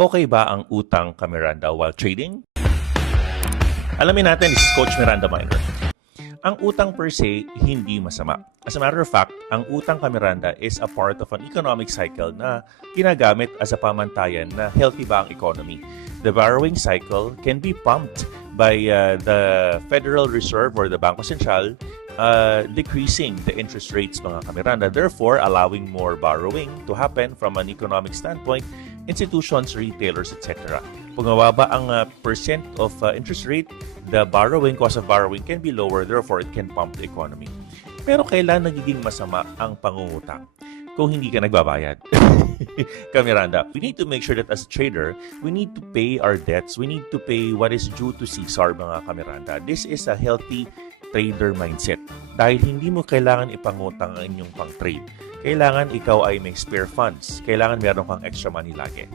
Okay ba ang utang ka Miranda while trading? Alamin natin, this is Coach Miranda Minor. Ang utang per se, hindi masama. As a matter of fact, ang utang ka Miranda is a part of an economic cycle na ginagamit as a pamantayan na healthy ba ang economy. The borrowing cycle can be pumped by the Federal Reserve or the Bangko Sentral decreasing the interest rates mga kamiranda, therefore allowing more borrowing to happen from an economic standpoint, institutions, retailers, etc. Pag mababa ang percent of interest rate, the cost of borrowing can be lower, therefore it can pump the economy. Pero kailan nagiging masama ang pangungutang? Kung hindi ka nagbabayad. Kamiranda, we need to make sure that as a trader, we need to pay our debts. We need to pay what is due to Caesar, mga kamiranda. This is a healthy trader mindset. Dahil hindi mo kailangan ipangutang ang inyong pang-trade. Kailangan ikaw ay may spare funds. Kailangan meron kang extra money lagi.